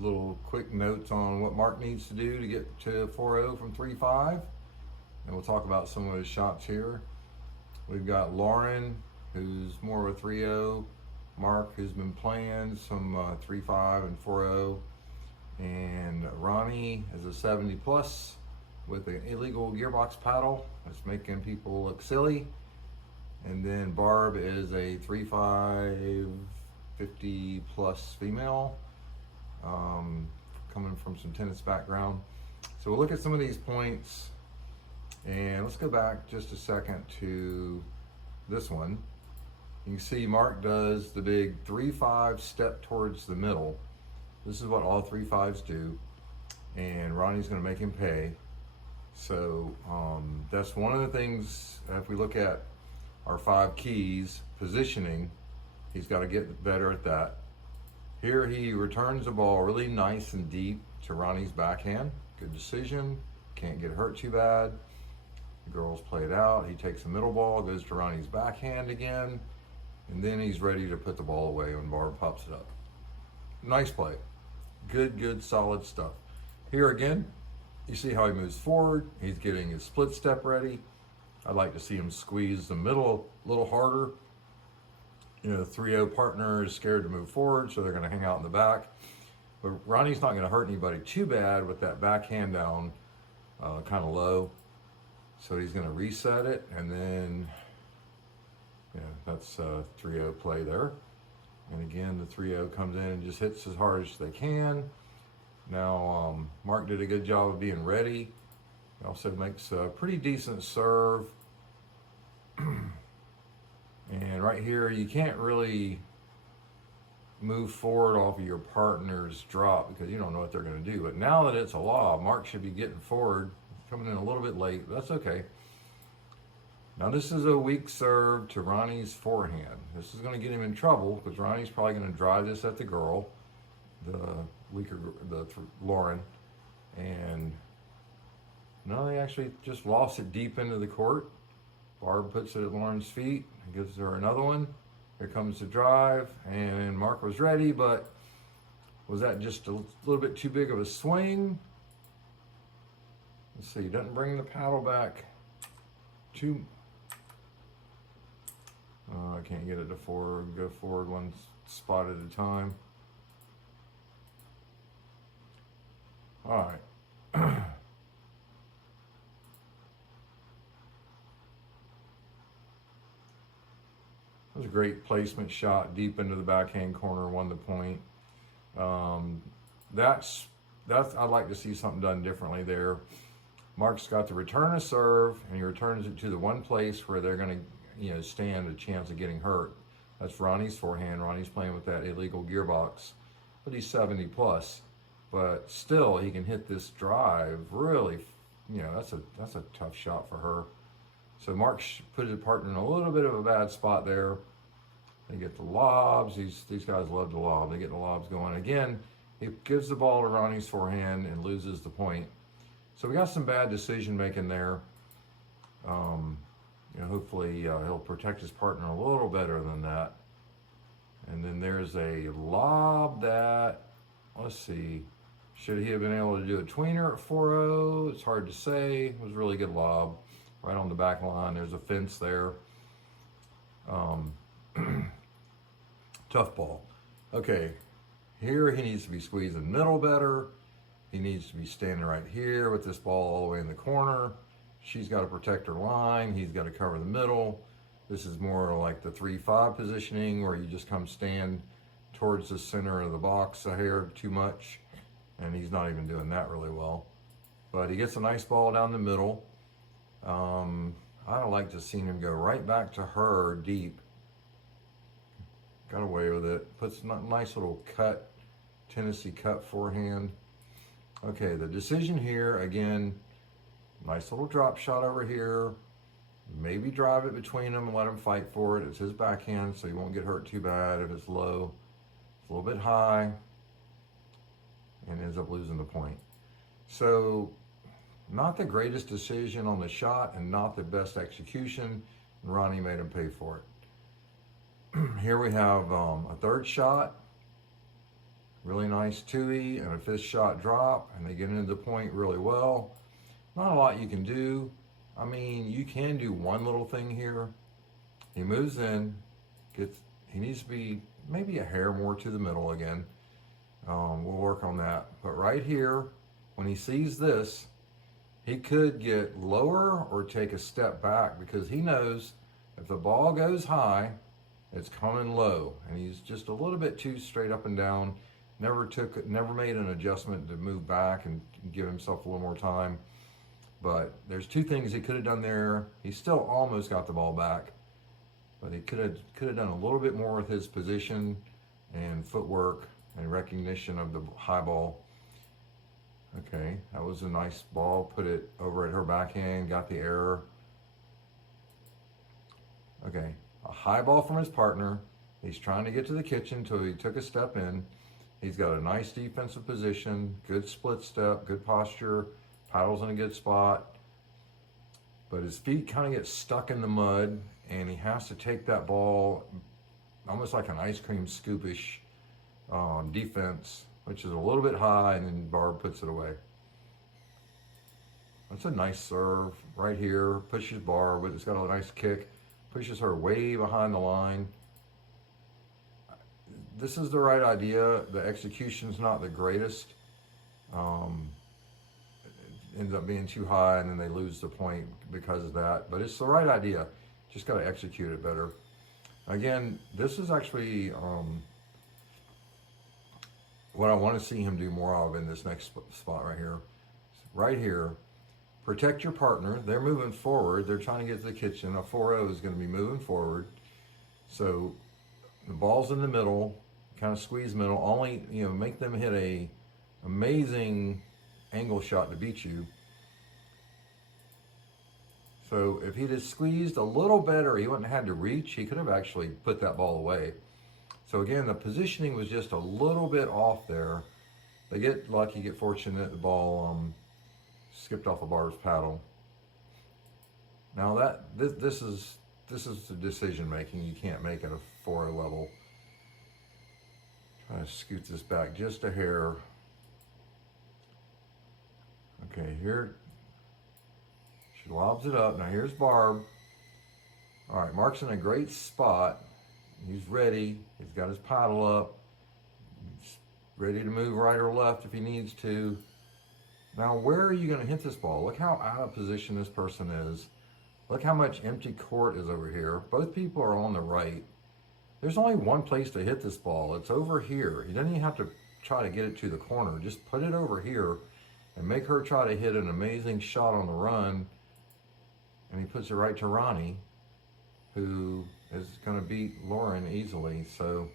little quick notes on what Mark needs to do to get to 4-0 from 3-5. And we'll talk about some of his shots here. We've got Lauren, who's more of a 3-0. Mark, who's been playing some 3-5 and 4-0. And Ronnie is a 70 plus with an illegal gearbox paddle that's making people look silly. And then Barb is a 3-5, 50 plus female, coming from some tennis background. So we'll look at some of these points, and let's go back just a second to this one. You can see Mark does the big 3-5 step towards the middle. This is what all 3-5s do, and Ronnie's going to make him pay. So that's one of the things. If we look at our 5 keys, positioning, he's got to get better at that. Here he returns the ball really nice and deep to Ronnie's backhand. Good decision. Can't get hurt too bad. The girls play it out. He takes the middle ball, goes to Ronnie's backhand again, and then he's ready to put the ball away when Barb pops it up. Nice play. Good, solid stuff. Here again, you see how he moves forward. He's getting his split step ready. I'd like to see him squeeze the middle a little harder. You know, the 3-0 partner is scared to move forward, so they're going to hang out in the back. But Ronnie's not going to hurt anybody too bad with that backhand down kind of low. So he's going to reset it, and then, yeah, that's 3-0 play there. And again, the 3-0 comes in and just hits as hard as they can. Now, Mark did a good job of being ready. He also makes a pretty decent serve. And right here, you can't really move forward off of your partner's drop because you don't know what they're going to do. But now that it's a lob, Mark should be getting forward, coming in a little bit late, but that's okay. Now this is a weak serve to Ronnie's forehand. This is going to get him in trouble because Ronnie's probably going to drive this at the girl, Lauren. And no, they actually just lost it deep into the court. Barb puts it at Lauren's feet, gives her another one. Here comes the drive, and Mark was ready, but was that just a little bit too big of a swing? Let's see, doesn't bring the paddle back too. I can't get it to forward. Go forward one spot at a time. All right. That was a great placement shot deep into the backhand corner, won the point. That's I'd like to see something done differently there. Mark's got to return a serve, and he returns it to the one place where they're going to, stand a chance of getting hurt. That's Ronnie's forehand. Ronnie's playing with that illegal gearbox, but he's 70 plus. But still, he can hit this drive. Really, that's a tough shot for her. So Mark put his partner in a little bit of a bad spot there. They get the lobs. These guys love to lob. They get the lobs going. Again, he gives the ball to Ronnie's forehand and loses the point. So we got some bad decision making there. Hopefully he'll protect his partner a little better than that. And then there's a lob that, let's see, should he have been able to do a tweener at 4-0? It's hard to say. It was a really good lob. Right on the back line, there's a fence there. Tough ball. Okay, here he needs to be squeezing middle better. He needs to be standing right here with this ball all the way in the corner. She's got to protect her line. He's got to cover the middle. This is more like the 3-5 positioning where you just come stand towards the center of the box a hair too much. And he's not even doing that really well. But he gets a nice ball down the middle. I'd like to see him go right back to her deep. Got away with it. Puts a nice little cut, Tennessee cut forehand. Okay, the decision here, again, nice little drop shot over here. Maybe drive it between them and let him fight for it. It's his backhand, so he won't get hurt too bad if it's low. It's a little bit high, and ends up losing the point. So, not the greatest decision on the shot and not the best execution, and Ronnie made him pay for it. Here we have a third shot. Really nice two-y and a fifth shot drop, and they get into the point really well. Not a lot you can do. I mean, you can do one little thing here. He moves in, he needs to be maybe a hair more to the middle again. We'll work on that. But right here, when he sees this, he could get lower or take a step back because he knows if the ball goes high, it's coming low. And he's just a little bit too straight up and down. Never made an adjustment to move back and give himself a little more time. But there's two things he could have done there. He still almost got the ball back, but he could have done a little bit more with his position and footwork and recognition of the high ball. Okay, that was a nice ball. Put it over at her backhand, got the error. Okay, a high ball from his partner. He's trying to get to the kitchen until he took a step in. He's got a nice defensive position, good split step, good posture, paddles in a good spot. But his feet kind of get stuck in the mud, and he has to take that ball almost like an ice cream scoopish defense, which is a little bit high, and then Barb puts it away. That's a nice serve right here. Pushes Barb, but it's got a nice kick. Pushes her way behind the line. This is the right idea. The execution's not the greatest. It ends up being too high, and then they lose the point because of that. But it's the right idea. Just got to execute it better. Again, this is actually what I want to see him do more of in this next spot right here. Right here, protect your partner. They're moving forward. They're trying to get to the kitchen. A 4-0 is going to be moving forward. So the ball's in the middle, kind of squeeze middle. Only, make them hit a amazing angle shot to beat you. So if he'd have squeezed a little better, he wouldn't have had to reach. He could have actually put that ball away. So again, the positioning was just a little bit off there. They get lucky, get fortunate. The ball skipped off of Barb's paddle. Now this is the decision making you can't make at a 4-0 level. Try to scoot this back just a hair. Okay, here she lobs it up. Now here's Barb. All right, Mark's in a great spot. He's ready. He's got his paddle up. He's ready to move right or left if he needs to. Now, where are you going to hit this ball? Look how out of position this person is. Look how much empty court is over here. Both people are on the right. There's only one place to hit this ball. It's over here. You don't even have to try to get it to the corner. Just put it over here and make her try to hit an amazing shot on the run. And he puts it right to Ronnie, who is going to beat Lauren easily. So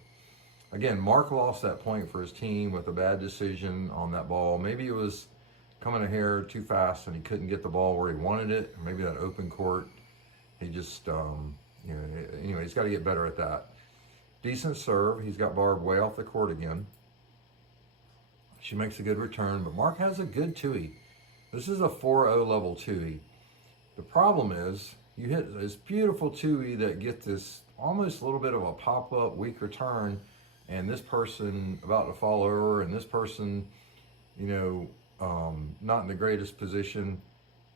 again, Mark lost that point for his team with a bad decision on that ball. Maybe it was coming a hair too fast and he couldn't get the ball where he wanted it. Maybe that open court, he just, anyway, he's got to get better at that. Decent serve. He's got Barb way off the court again. She makes a good return, but Mark has a good two-y. This is a 4-0 level two-y. The problem is, you hit this beautiful two-y that get this almost a little bit of a pop-up, weak return, and this person about to fall over, and this person, not in the greatest position,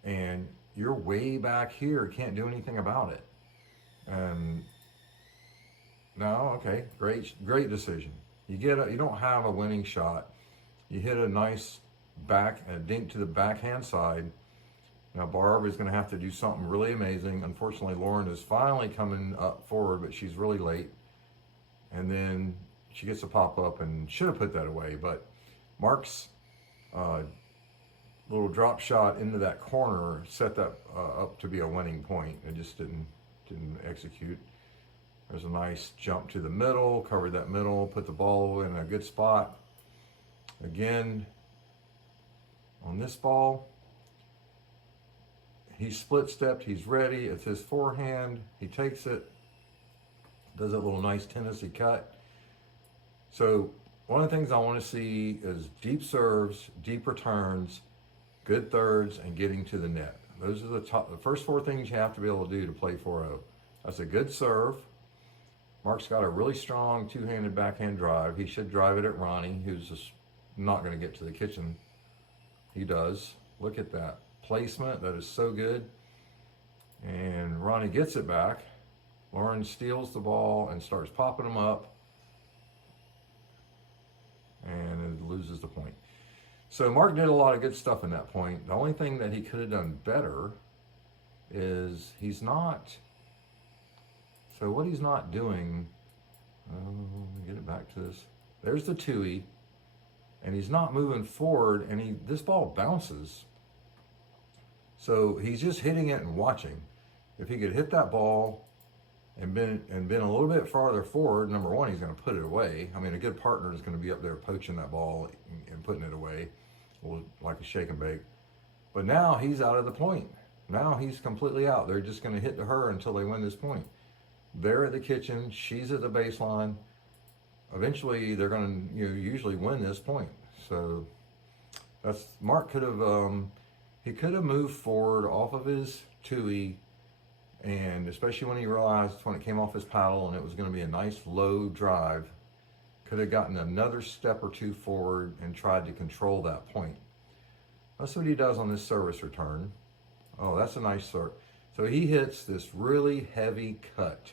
and you're way back here, can't do anything about it. And no, okay, great decision. You don't have a winning shot. You hit a nice a dink to the backhand side. Now Barb is going to have to do something really amazing. Unfortunately, Lauren is finally coming up forward, but she's really late. And then she gets a pop up and should have put that away. But Mark's little drop shot into that corner set that up to be a winning point. It just didn't execute. There's a nice jump to the middle, covered that middle, put the ball in a good spot. Again, on this ball, he's split stepped, he's ready, it's his forehand, he takes it, does that little nice Tennessee cut. So one of the things I want to see is deep serves, deep returns, good thirds, and getting to the net. Those are the first four things you have to be able to do to play 4-0. That's a good serve, Mark's got a really strong two-handed backhand drive. He should drive it at Ronnie, who's just not going to get to the kitchen. He does. Look at that placement. That is so good. And Ronnie gets it back. Lauren steals the ball and starts popping them up. And it loses the point. So Mark did a lot of good stuff in that point. The only thing that he could have done better is he's not. So what he's not doing, let me get it back to this. There's the two-y, and he's not moving forward, and this ball bounces. So he's just hitting it and watching. If he could hit that ball and been a little bit farther forward, number one, he's going to put it away. I mean, a good partner is going to be up there poaching that ball and putting it away, like a shake and bake. But now he's out of the point. Now he's completely out. They're just going to hit to her until they win this point. They're at the kitchen. She's at the baseline. Eventually, they're going to usually win this point. So that's Mark could have he could have moved forward off of his two-y, and especially when he realized when it came off his paddle and it was going to be a nice low drive, could have gotten another step or two forward and tried to control that point. That's what he does on this service return. Oh, that's a nice serve. So he hits this really heavy cut.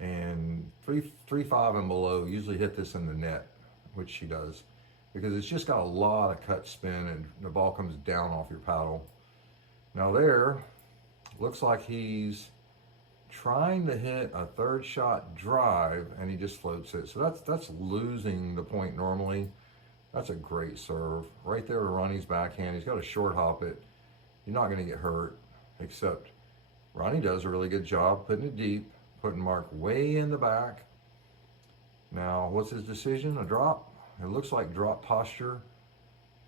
And 3-5 and below usually hit this in the net, which she does, because it's just got a lot of cut spin and the ball comes down off your paddle. Now there, looks like he's trying to hit a third shot drive and he just floats it. So that's losing the point normally. That's a great serve. Right there to Ronnie's backhand. He's got to short hop it. You're not going to get hurt, except Ronnie does a really good job putting it deep, putting Mark way in the back. Now, what's his decision? A drop? It looks like drop posture,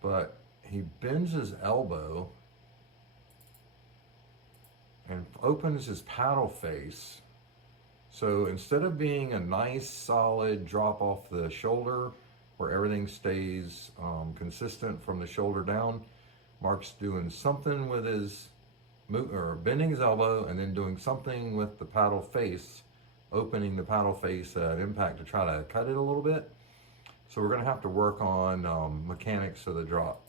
but he bends his elbow and opens his paddle face. So instead of being a nice solid drop off the shoulder where everything stays consistent from the shoulder down, Mark's doing something with his or bending his elbow and then doing something with the paddle face, opening the paddle face at impact to try to cut it a little bit. So we're going to have to work on mechanics of the drop.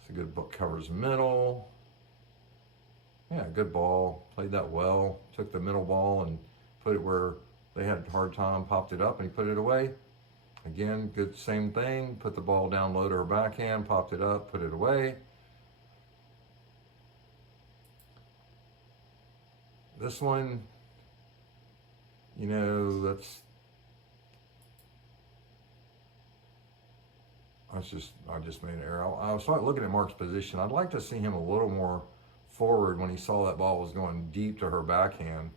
It's a good book, covers middle. Yeah, good ball. Played that well. Took the middle ball and put it where they had a hard time, popped it up, and he put it away. Again, good, same thing. Put the ball down low to her backhand, popped it up, put it away. This one, I just made an error. I was looking at Mark's position. I'd like to see him a little more forward when he saw that ball was going deep to her backhand.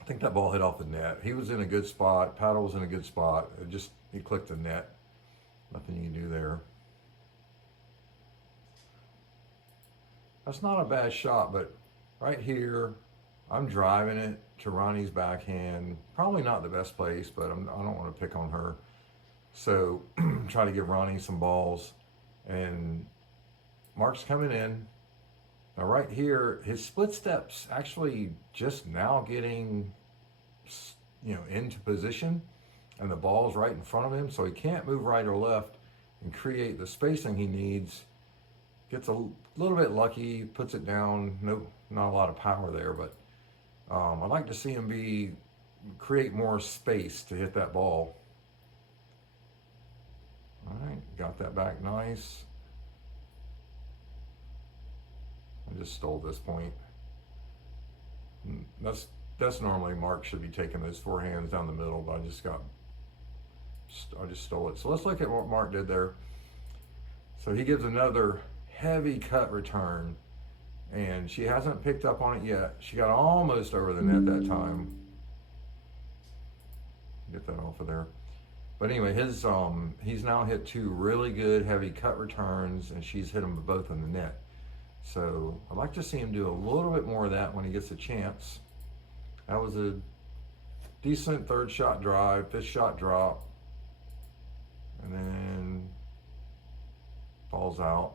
I think that ball hit off the net. He was in a good spot. Paddle was in a good spot. He clicked the net. Nothing you can do there. That's not a bad shot, but right here, I'm driving it to Ronnie's backhand. Probably not the best place, but I don't want to pick on her. So try to give Ronnie some balls. And Mark's coming in. Now right here, his split step's actually just now getting, into position. And the ball's right in front of him, so he can't move right or left and create the spacing he needs. Gets a little bit lucky, puts it down. No, not a lot of power there, but I'd like to see him create more space to hit that ball. All right, got that back nice. I just stole this point. That's normally Mark should be taking those forehands down the middle, but I just stole it. So let's look at what Mark did there. So he gives another heavy cut return, and she hasn't picked up on it yet. She got almost over the net that time. Get that off of there. But anyway, he's now hit two really good heavy cut returns, and she's hit them both in the net. So I'd like to see him do a little bit more of that when he gets a chance. That was a decent third shot drive, fifth shot drop, and then falls out.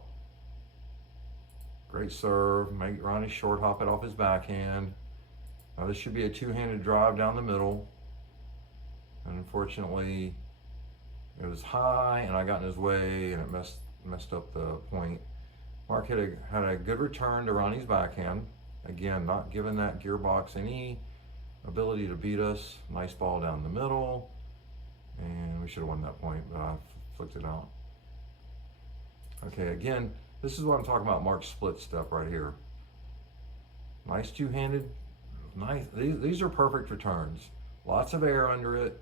Great serve, make Ronnie short hop it off his backhand. Now this should be a two-handed drive down the middle. And unfortunately, it was high and I got in his way and it messed up the point. Mark had a good return to Ronnie's backhand. Again, not giving that gearbox any ability to beat us. Nice ball down the middle. And we should have won that point, but I flicked it out. Okay, again, this is what I'm talking about, Mark's split step right here. Nice two-handed, nice. These are perfect returns. Lots of air under it,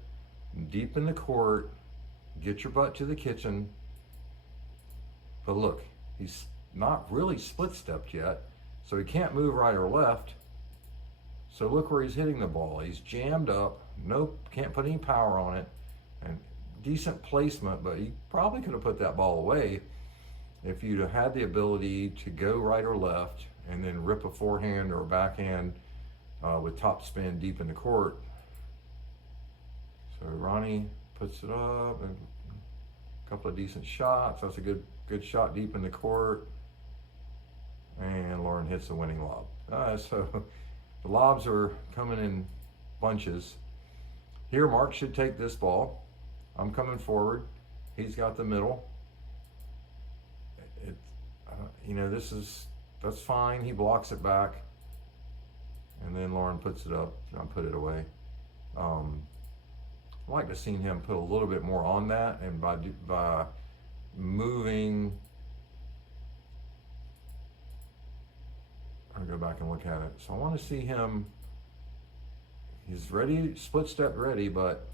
deep in the court. Get your butt to the kitchen. But look, he's not really split stepped yet, so he can't move right or left. So look where he's hitting the ball. He's jammed up. Nope, can't put any power on it. And decent placement, but he probably could have put that ball away if you'd have had the ability to go right or left and then rip a forehand or a backhand with top spin deep in the court. So Ronnie puts it up, and a couple of decent shots. That's a good shot deep in the court. And Lauren hits the winning lob. So the lobs are coming in bunches. Here, Mark should take this ball. I'm coming forward. He's got the middle. You know, that's fine. He blocks it back. And then Lauren puts it up, and I put it away. I'd like to see him put a little bit more on that, and by moving, I'll go back and look at it. So I want to see him, he's ready, split step ready, but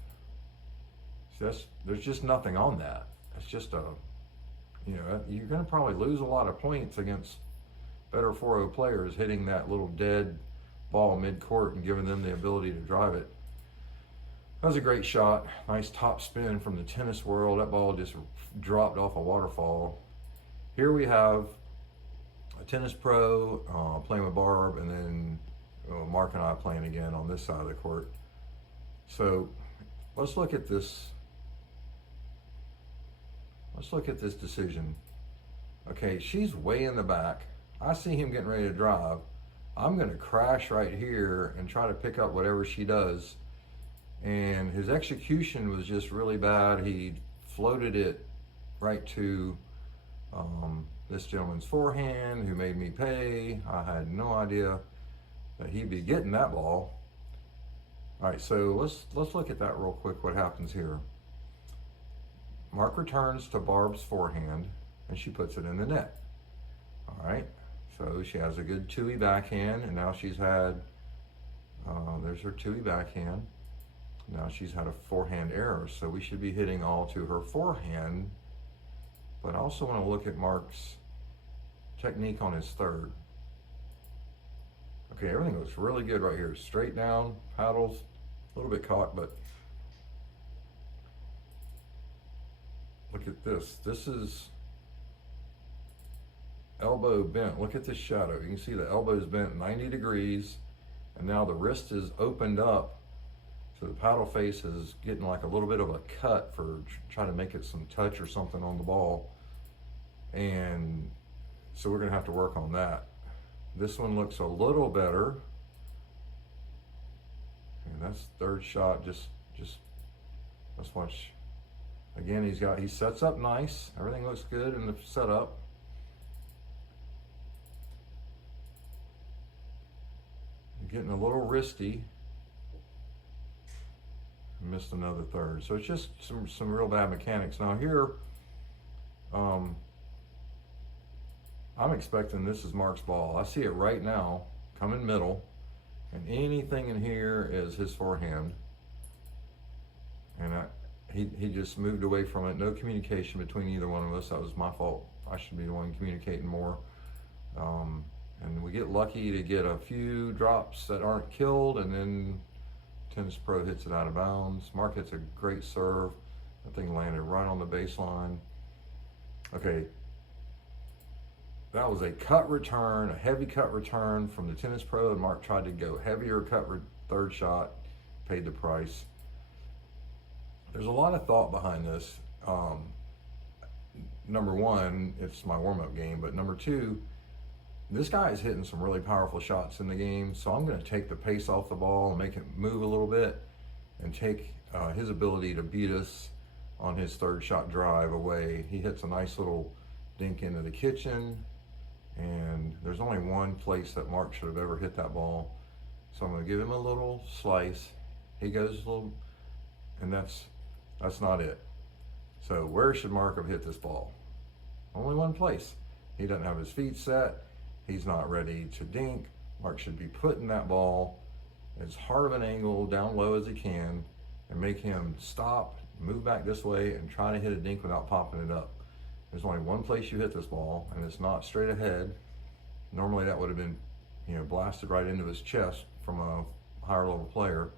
there's just nothing on that. It's just you're going to probably lose a lot of points against better 4-0 players hitting that little dead ball mid-court and giving them the ability to drive it. That was a great shot. Nice top spin from the tennis world. That ball just dropped off a waterfall. Here we have a tennis pro playing with Barb, and then Mark and I playing again on this side of the court. So let's look at this. Let's look at this decision. Okay, she's way in the back. I see him getting ready to drive. I'm going to crash right here and try to pick up whatever she does. And his execution was just really bad. He floated it right to this gentleman's forehand, who made me pay. I had no idea that he'd be getting that ball. All right, so let's look at that real quick, what happens here. Mark returns to Barb's forehand, and she puts it in the net. All right, so she has a good two-y backhand, and now she's had, there's her two-y backhand. Now she's had a forehand error, so we should be hitting all to her forehand. But I also want to look at Mark's technique on his third. Okay, everything looks really good right here. Straight down, paddles, a little bit caught, but look at this. This is elbow bent. Look at this shadow. You can see the elbow's bent 90 degrees, and now the wrist is opened up. So the paddle face is getting like a little bit of a cut for trying to make it some touch or something on the ball. And so we're gonna have to work on that. This one looks a little better. And that's third shot, just let's watch. Again, he sets up nice. Everything looks good in the setup. Getting a little wristy. Missed another third. So it's just some real bad mechanics. Now here, I'm expecting this is Mark's ball. I see it right now, coming middle, and anything in here is his forehand. And he just moved away from it. No communication between either one of us. That was my fault. I should be the one communicating more. And we get lucky to get a few drops that aren't killed, and then Tennis Pro hits it out of bounds. Mark hits a great serve. That thing landed right on the baseline. Okay, that was a cut return, a heavy cut return from the Tennis Pro, and Mark tried to go heavier cut third shot, paid the price. There's a lot of thought behind this. Number one, it's my warm-up game, but number two, this guy is hitting some really powerful shots in the game, so I'm going to take the pace off the ball and make it move a little bit and take his ability to beat us on his third shot drive away. He hits a nice little dink into the kitchen, and there's only one place that Mark should have ever hit that ball. So I'm going to give him a little slice. He goes a little, and that's not it. So where should Mark have hit this ball? Only one place. He doesn't have his feet set. He's not ready to dink. Mark should be putting that ball as hard of an angle down low as he can and make him stop, move back this way, and try to hit a dink without popping it up. There's only one place you hit this ball, and it's not straight ahead. Normally that would have been, blasted right into his chest from a higher level player.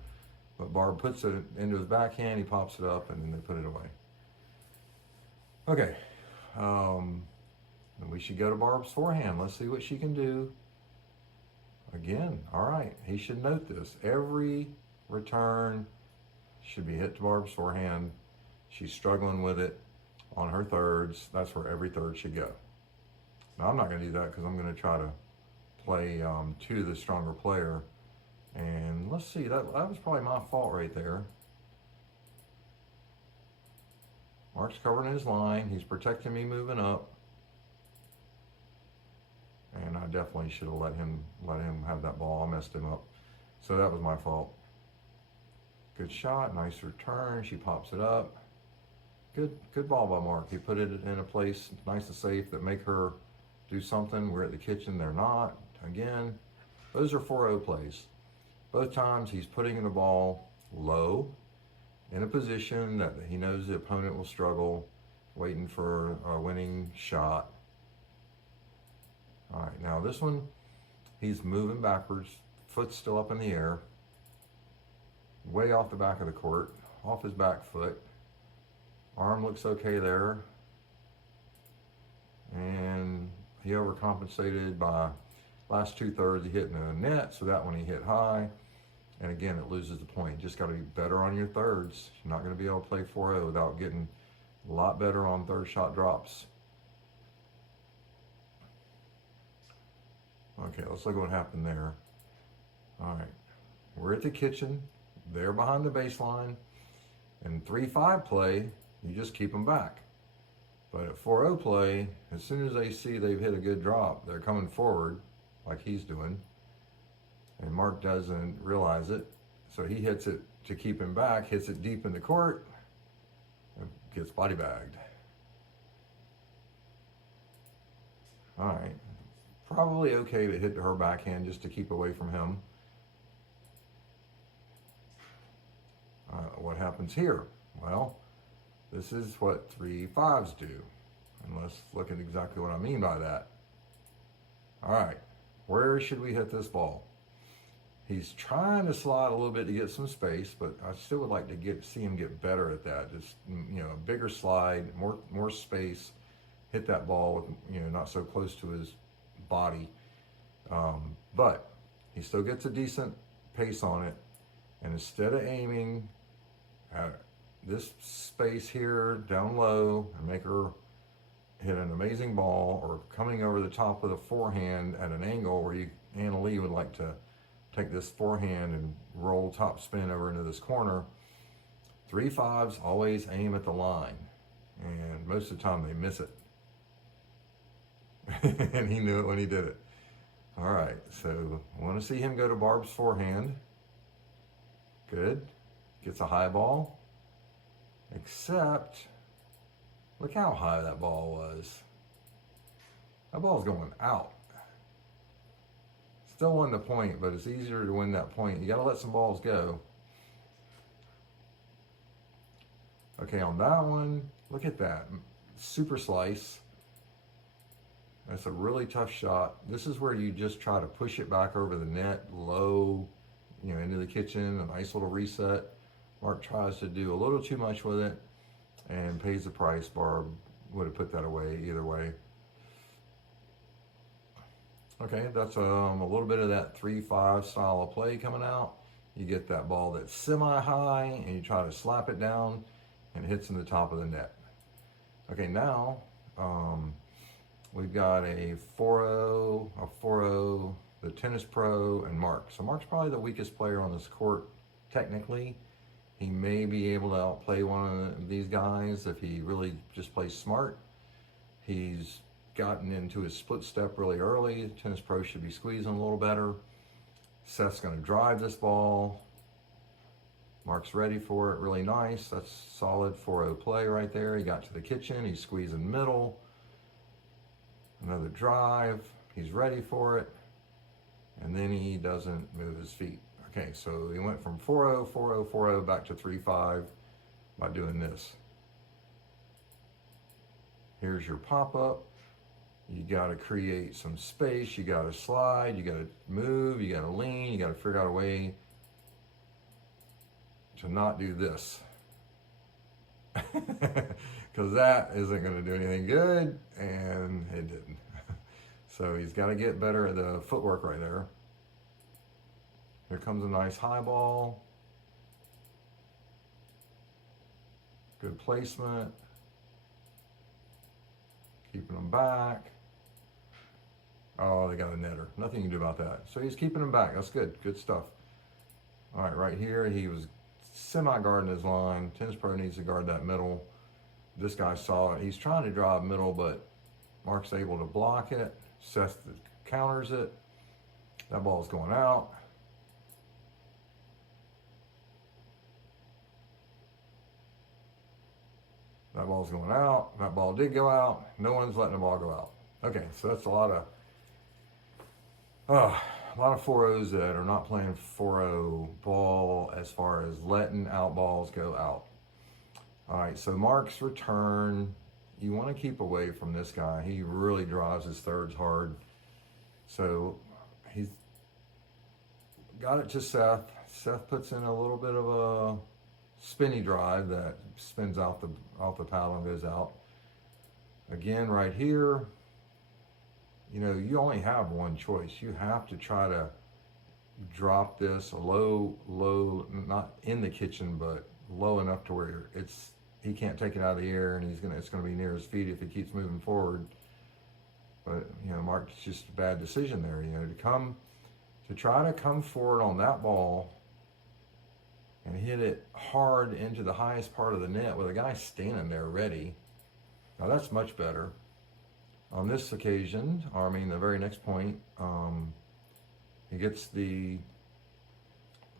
But Barb puts it into his backhand, he pops it up, and then they put it away. Okay, we should go to Barb's forehand. Let's see what she can do. Again, all right, he should note this. Every return should be hit to Barb's forehand. She's struggling with it on her thirds. That's where every third should go. Now, I'm not going to do that because I'm going to try to play to the stronger player. And let's see, that was probably my fault right there. Mark's covering his line. He's protecting me moving up. And I definitely should have let him have that ball. I messed him up. So that was my fault. Good shot, nice return. She pops it up. Good ball by Mark. He put it in a place nice and safe that make her do something. We're at the kitchen, they're not. Again, those are 4-0 plays. Both times he's putting the ball low in a position that he knows the opponent will struggle, waiting for a winning shot. All right, now this one, he's moving backwards, foot's still up in the air, way off the back of the court, off his back foot. Arm looks okay there. And he overcompensated by last 2/3 he hit in the net, so that one he hit high. And again, it loses the point. You just got to be better on your thirds. You're not going to be able to play 4-0 without getting a lot better on third shot drops. Okay, let's look at what happened there. All right, we're at the kitchen. They're behind the baseline. In 3-5 play, you just keep them back. But at 4-0 play, as soon as they see they've hit a good drop, they're coming forward like he's doing. And Mark doesn't realize it. So he hits it to keep him back, hits it deep in the court, and gets body bagged. All right. Probably okay to hit her backhand just to keep away from him. What happens here? Well, this is what 3-5s do. And let's look at exactly what I mean by that. All right, where should we hit this ball? He's trying to slide a little bit to get some space, but I still would like to see him get better at that. Just, a bigger slide, more space, hit that ball with, not so close to his body. But he still gets a decent pace on it. And instead of aiming at this space here down low and make her hit an amazing ball, or coming over the top of the forehand at an angle where Anna Leigh would like to take this forehand and roll top spin over into this corner, 3-5s always aim at the line, and most of the time they miss it. And he knew it when he did it. All right, so I want to see him go to Barb's forehand. Good. Gets a high ball. Except, look how high that ball was. That ball's going out. Still won the point, but it's easier to win that point. You got to let some balls go. Okay, on that one, look at that. Super slice. That's a really tough shot. This is where you just try to push it back over the net, low, into the kitchen, a nice little reset. Mark tries to do a little too much with it and pays the price. Barb would have put that away either way. Okay, that's a little bit of that 3-5 style of play coming out. You get that ball that's semi-high and you try to slap it down and it hits in the top of the net. Okay, now we've got a 4-0, a 4-0, the tennis pro, and Mark. So Mark's probably the weakest player on this court, technically. He may be able to outplay one of these guys if he really just plays smart. He's gotten into his split step really early. Tennis pro should be squeezing a little better. Seth's going to drive this ball. Mark's ready for it, really nice. That's solid 4-0 play right there. He got to the kitchen, he's squeezing middle. Another drive, he's ready for it. And then he doesn't move his feet. Okay, so he went from 4-0, 4-0, 4-0 back to 3-5 by doing this. Here's your pop-up. You gotta create some space, you gotta slide, you gotta move, you gotta lean, you gotta figure out a way to not do this. Because that isn't gonna do anything good, and it didn't. So he's gotta get better at the footwork right there. Here comes a nice high ball. Good placement. Keeping them back. Oh, they got a netter. Nothing you can do about that. So he's keeping them back. That's good. Good stuff. All right, right here, he was semi-guarding his line. Tennis pro needs to guard that middle. This guy saw it. He's trying to drive middle, but Mark's able to block it. Seth counters it. That ball's going out. That ball's going out. That ball did go out. No one's letting the ball go out. Okay, so that's a lot of 4-0s that are not playing 4-0 ball as far as letting out balls go out. All right, so Mark's return, you want to keep away from this guy. He really drives his thirds hard. So he's got it to Seth. Seth puts in a little bit of a spinny drive that spins off the paddle and goes out. Again, right here, you know, you only have one choice. You have to try to drop this low, not in the kitchen, but low enough to where he can't take it out of the air, and it's gonna be near his feet if he keeps moving forward. But you know, Mark's just a bad decision there. You know, to try to come forward on that ball and hit it hard into the highest part of the net with a guy standing there ready. Now that's much better. On this occasion, or I mean the very next point, he gets the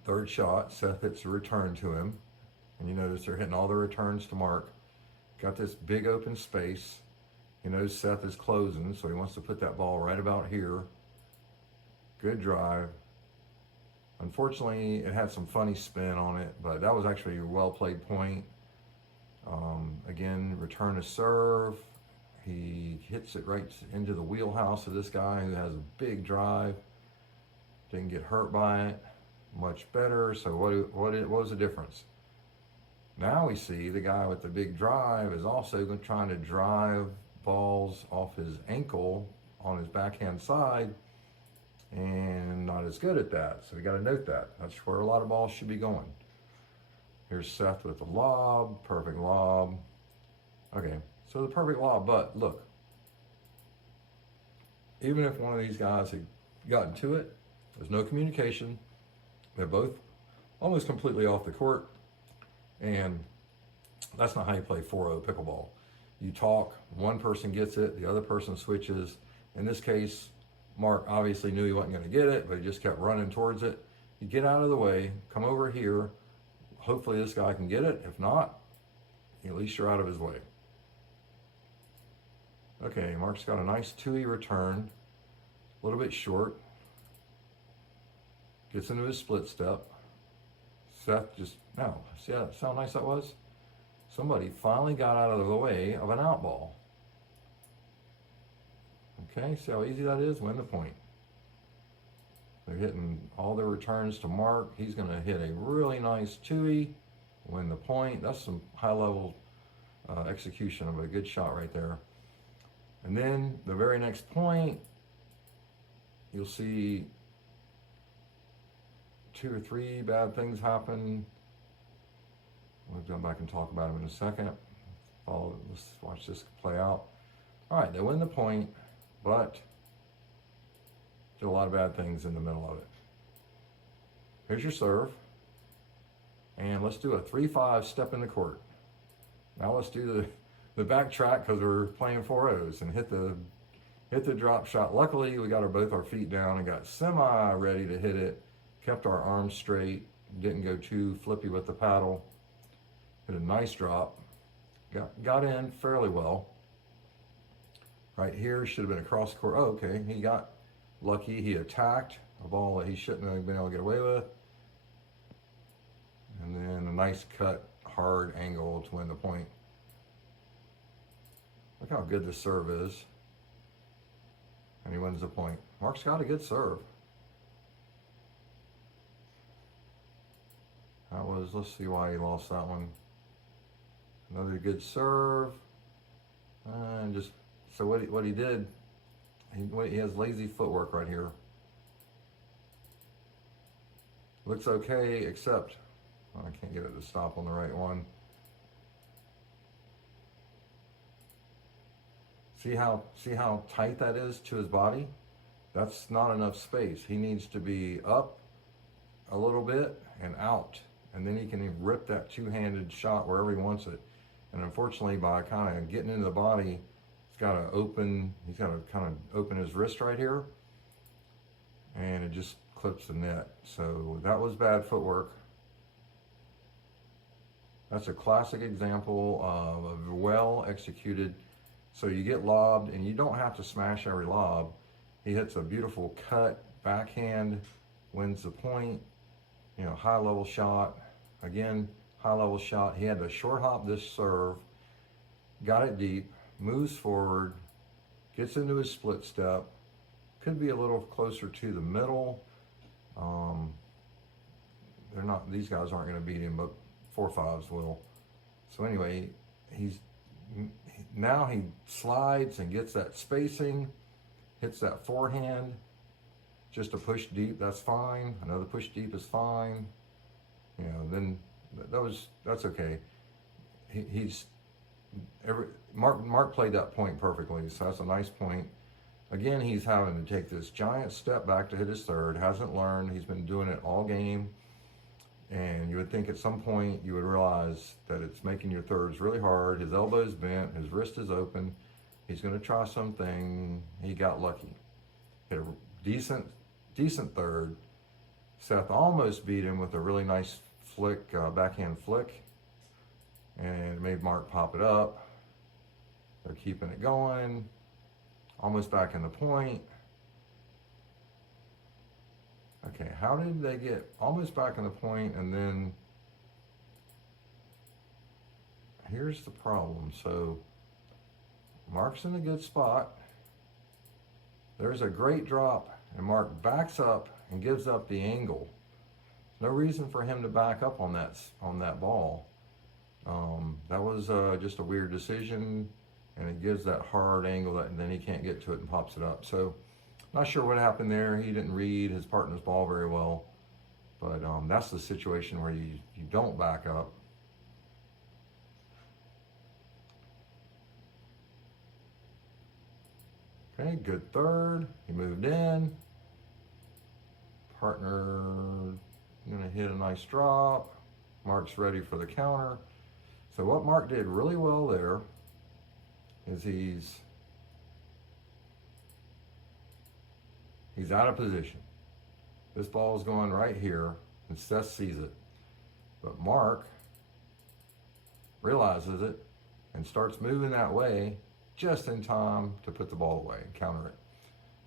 third shot. Seth hits a return to him. And you notice they're hitting all the returns to Mark. Got this big open space. He knows Seth is closing, so he wants to put that ball right about here. Good drive. Unfortunately, it had some funny spin on it, but that was actually a well-played point. Again, return to serve. He hits it right into the wheelhouse of this guy who has a big drive. Didn't get hurt by it. Much better. So what was the difference? Now we see the guy with the big drive is also trying to drive balls off his ankle on his backhand side, and not as good at that. So we got to note that. That's where a lot of balls should be going. Here's Seth with the lob, perfect lob. Okay, so the perfect lob, but look, even if one of these guys had gotten to it, there's no communication. They're both almost completely off the court, and that's not how you play 4-0 pickleball. You talk, one person gets it, the other person switches. In this case, Mark obviously knew he wasn't going to get it, but he just kept running towards it. You get out of the way, come over here. Hopefully this guy can get it. If not, at least you're out of his way. Okay, Mark's got a nice 2-E return, a little bit short. Gets into his split step. Seth just, now, see how nice that was? Somebody finally got out of the way of an out ball. Okay, see how easy that is? Win the point. They're hitting all their returns to Mark. He's going to hit a really nice 2-E, win the point. That's some high-level execution of a good shot right there. And then the very next point, you'll see 2 or 3 bad things happen. We'll go back and talk about them in a second. Let's watch this play out. All right, they win the point, but did a lot of bad things in the middle of it. Here's your serve. And let's do a 3-5 step in the court. Now let's do the back track because we're playing 4-0s and hit the drop shot. Luckily, we got both our feet down and got semi ready to hit it. Kept our arms straight. Didn't go too flippy with the paddle. Hit a nice drop. Got in fairly well. Right here should have been across the court. Oh, okay. He got lucky. He attacked a ball that he shouldn't have been able to get away with. And then a nice cut, hard angle to win the point. Look how good this serve is. And he wins the point. Mark's got a good serve. That was, let's see why he lost that one. Another good serve. And just, so what he did, he has lazy footwork right here. Looks okay, except, oh, I can't get it to stop on the right one. See how tight that is to his body? That's not enough space. He needs to be up a little bit and out. And then he can rip that two-handed shot wherever he wants it. And unfortunately, by kind of getting into the body, he's got to kind of open his wrist right here. And it just clips the net. So that was bad footwork. That's a classic example of a well-executed. So you get lobbed, and you don't have to smash every lob. He hits a beautiful cut, backhand, wins the point. You know, high-level shot. Again, high-level shot. He had to short hop this serve, got it deep, moves forward, gets into his split step. Could be a little closer to the middle. They're not; these guys aren't going to beat him, but 4-5s will. So anyway, now he slides and gets that spacing, hits that forehand. Just a push deep, that's fine. Another push deep is fine. You know, then that's okay. Mark played that point perfectly, so that's a nice point. Again, he's having to take this giant step back to hit his third. Hasn't learned. He's been doing it all game. And you would think at some point you would realize that it's making your thirds really hard. His elbow's bent, his wrist is open. He's going to try something. He got lucky. Hit a decent third. Seth almost beat him with a really nice flick, backhand flick. And it made Mark pop it up. They're keeping it going. Almost back in the point. Okay, how did they get almost back in the point, and then here's the problem. So Mark's in a good spot. There's a great drop, and Mark backs up and gives up the angle. No reason for him to back up on that ball. That was just a weird decision, and it gives that hard angle and then he can't get to it and pops it up. So not sure what happened there. He didn't read his partner's ball very well, but that's the situation where you don't back up. Okay, good third. He moved in. Partner gonna hit a nice drop. Mark's ready for the counter. So what Mark did really well there is he's out of position. This ball is going right here, and Seth sees it. But Mark realizes it and starts moving that way just in time to put the ball away and counter it.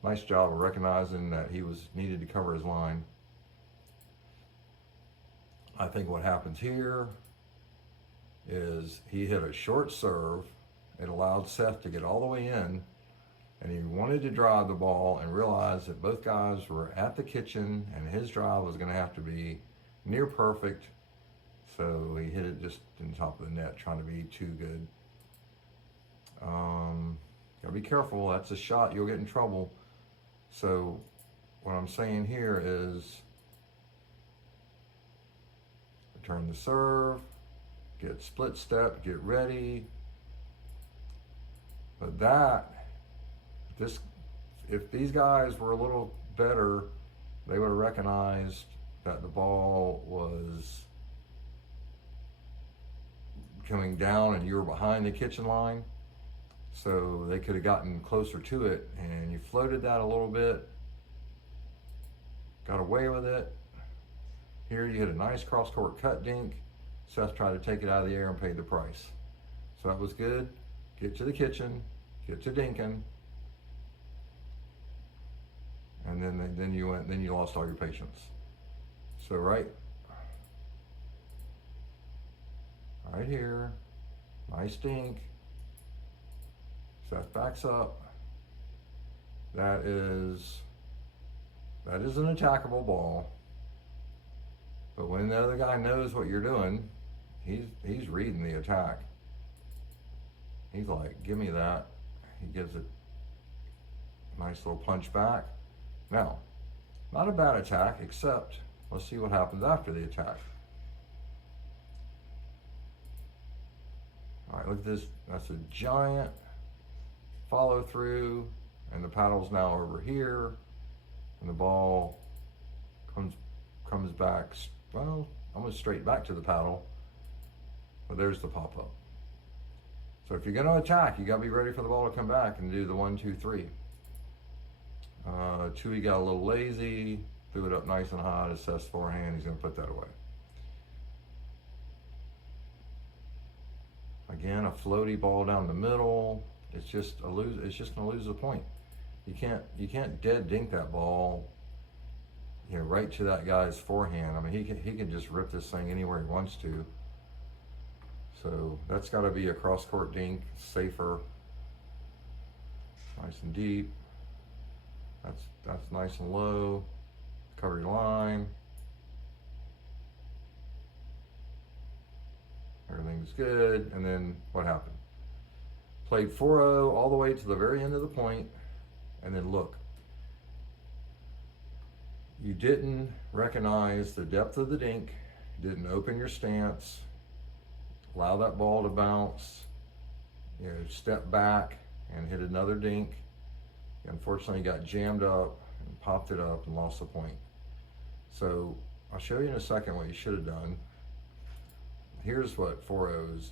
Nice job of recognizing that he needed to cover his line. I think what happens here is he hit a short serve. It allowed Seth to get all the way in, and he wanted to drive the ball and realized that both guys were at the kitchen and his drive was going to have to be near perfect. So he hit it just in the top of the net, trying to be too good. Gotta be careful. That's a shot. You'll get in trouble. So what I'm saying here is return the serve, get split step, get ready. But if these guys were a little better, they would have recognized that the ball was coming down and you were behind the kitchen line. So they could have gotten closer to it, and you floated that a little bit, got away with it. Here you hit a nice cross-court cut dink. Seth tried to take it out of the air and paid the price. So that was good. Get to the kitchen, get to dinking, and then you lost all your patience. So right here, nice dink. Seth backs up. That is an attackable ball. But when the other guy knows what you're doing, he's reading the attack. He's like, give me that. He gives it a nice little punch back. Now, not a bad attack, except let's see what happens after the attack. All right, look at this. That's a giant follow through, and the paddle's now over here, and the ball comes back, well, almost straight back to the paddle, but there's the pop-up. So if you're going to attack, you got to be ready for the ball to come back and do the 1, 2, 3. Chewy got a little lazy, threw it up nice and high to Seth's forehand. He's going to put that away. Again, a floaty ball down the middle. It's just going to lose the point. You can't dead dink that ball, right to that guy's forehand. I mean, he can just rip this thing anywhere he wants to. So that's got to be a cross-court dink, safer, nice and deep. That's nice and low. Cover your line. Everything's good. And then what happened? Played 4-0 all the way to the very end of the point, and then look. You didn't recognize the depth of the dink, didn't open your stance, allow that ball to bounce, step back and hit another dink. Unfortunately, you got jammed up and popped it up and lost the point. So I'll show you in a second what you should have done. Here's what 4-0s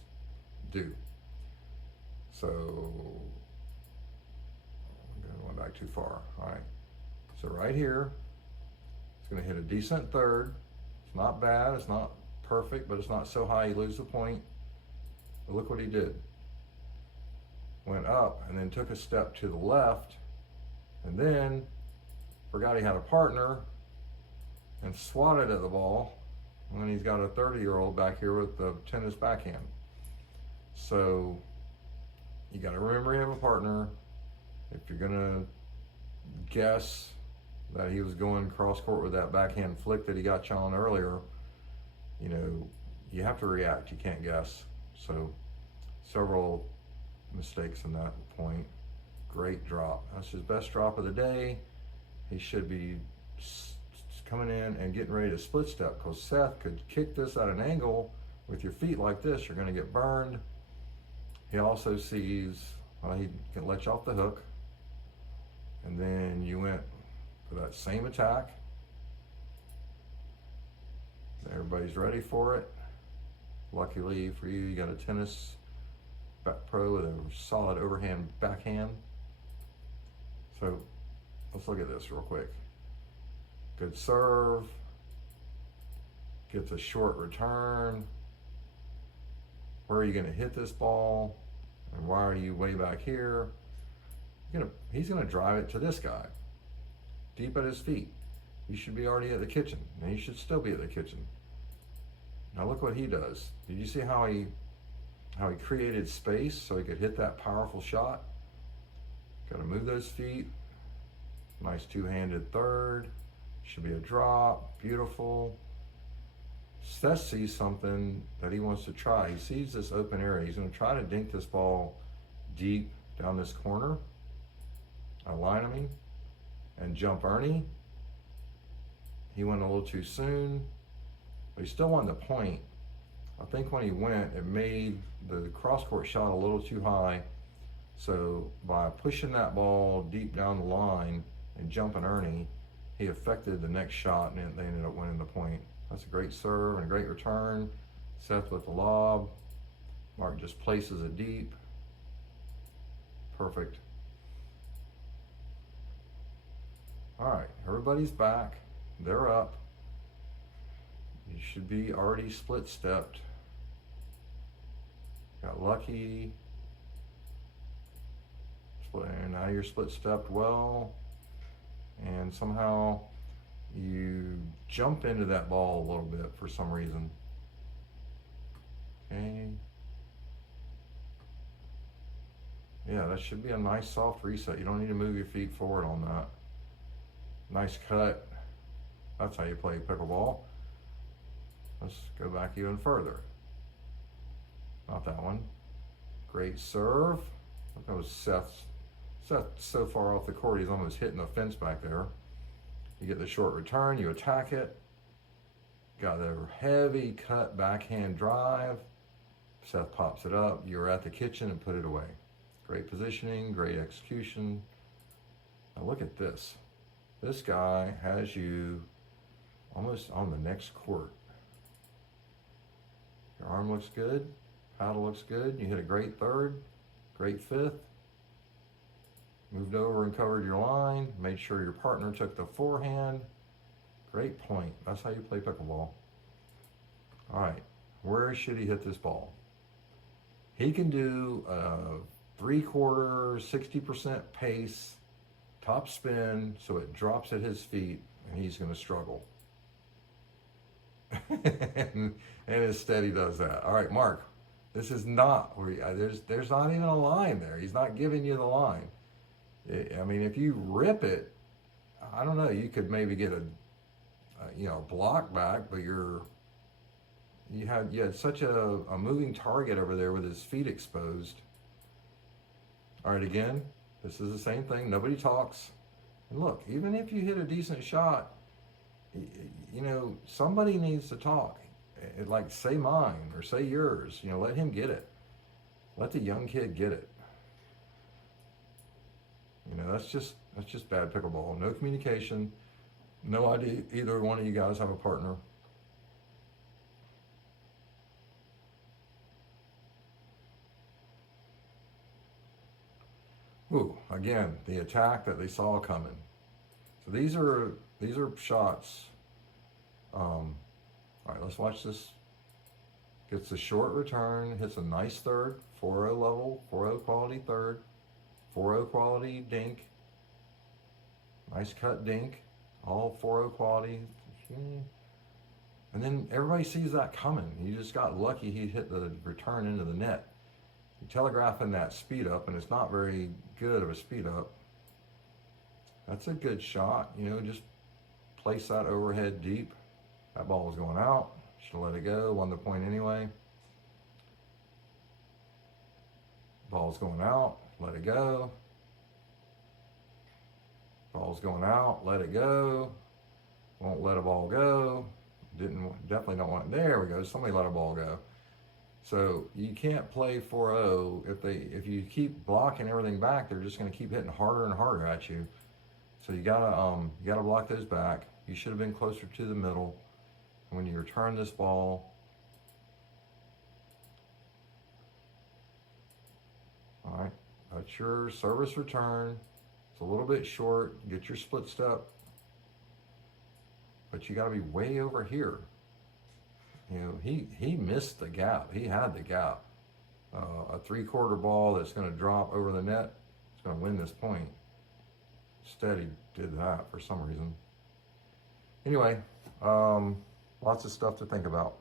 do. So I'm going back too far. All right. So right here, it's going to hit a decent third. It's not bad. It's not perfect, but it's not so high you lose the point. But look what he did. Went up and then took a step to the left, and then forgot he had a partner and swatted at the ball. And then he's got a 30-year-old back here with the tennis backhand. So you got to remember you have a partner. If you're going to guess that he was going cross court with that backhand flick that he got you on earlier, you have to react. You can't guess. So several mistakes in that point. Great drop. That's his best drop of the day. He should be coming in and getting ready to split step, because Seth could kick this at an angle with your feet like this. You're going to get burned. He also sees, he can let you off the hook. And then you went for that same attack. Everybody's ready for it. Luckily for you, you got a tennis pro with a solid overhand backhand. So let's look at this real quick. Good serve. Gets a short return. Where are you going to hit this ball? And why are you way back here? He's going to drive it to this guy, deep at his feet. You should be already at the kitchen, and you should still be at the kitchen. Now look what he does. Did you see how he created space so he could hit that powerful shot? Got to move those feet. Nice two-handed third. Should be a drop. Beautiful. Seth sees something that he wants to try. He sees this open area. He's going to try to dink this ball deep down this corner. Line him and jump Ernie. He went a little too soon, but he still won the point. I think when he went, it made the cross-court shot a little too high. So by pushing that ball deep down the line and jumping Ernie, he affected the next shot, and they ended up winning the point. That's a great serve and a great return. Seth with the lob. Mark just places it deep. Perfect. All right, everybody's back. They're up. You should be already split stepped. Got lucky. And now you're split stepped well. And somehow you jump into that ball a little bit for some reason. Okay. Yeah, that should be a nice soft reset. You don't need to move your feet forward on that. Nice cut. That's how you play pickleball. Let's go back even further. Not that one. Great serve. That was Seth's. Seth's so far off the court, he's almost hitting the fence back there. You get the short return, you attack it. Got a heavy cut backhand drive. Seth pops it up. You're at the kitchen and put it away. Great positioning, great execution. Now look at this. This guy has you almost on the next court. Your arm looks good. Paddle looks good. You hit a great third, great fifth. Moved over and covered your line. Made sure your partner took the forehand. Great point. That's how you play pickleball. All right, where should he hit this ball? He can do a 3/4, 60% pace, top spin, so it drops at his feet, and he's going to struggle. and instead he does that. All right, Mark, this is not where there's not even a line there. He's not giving you the line. I mean, if you rip it, I don't know, you could maybe get a block back, but you had such a moving target over there with his feet exposed. All right, again, this is the same thing. Nobody talks. And look, even if you hit a decent shot, somebody needs to talk. Like, say mine or say yours. Let him get it. Let the young kid get it. That's just bad pickleball. No communication. No idea either one of you guys have a partner. Ooh, again, the attack that they saw coming. So these are shots. All right, let's watch this. Gets a short return, hits a nice third, 4-0 level, 4-0 quality third, 4-0 quality dink. Nice cut dink, all 4-0 quality. And then everybody sees that coming. You just got lucky he hit the return into the net. You're telegraphing that speed up, and it's not very good of a speed up. That's a good shot. Just place that overhead deep. That ball was going out. Should have let it go. Won the point anyway. Ball's going out. Let it go. Ball's going out. Let it go. Won't let a ball go. Definitely don't want it. There we go. Somebody let a ball go. So you can't play 4-0 if you keep blocking everything back. They're just going to keep hitting harder and harder at you. So you gotta block those back. You should have been closer to the middle. When you return this ball, all right, that's your service return. It's a little bit short. Get your split step, but you got to be way over here. He missed the gap. He had the gap. A 3/4 ball that's going to drop over the net. It's going to win this point. Instead, he did that for some reason. Anyway, lots of stuff to think about.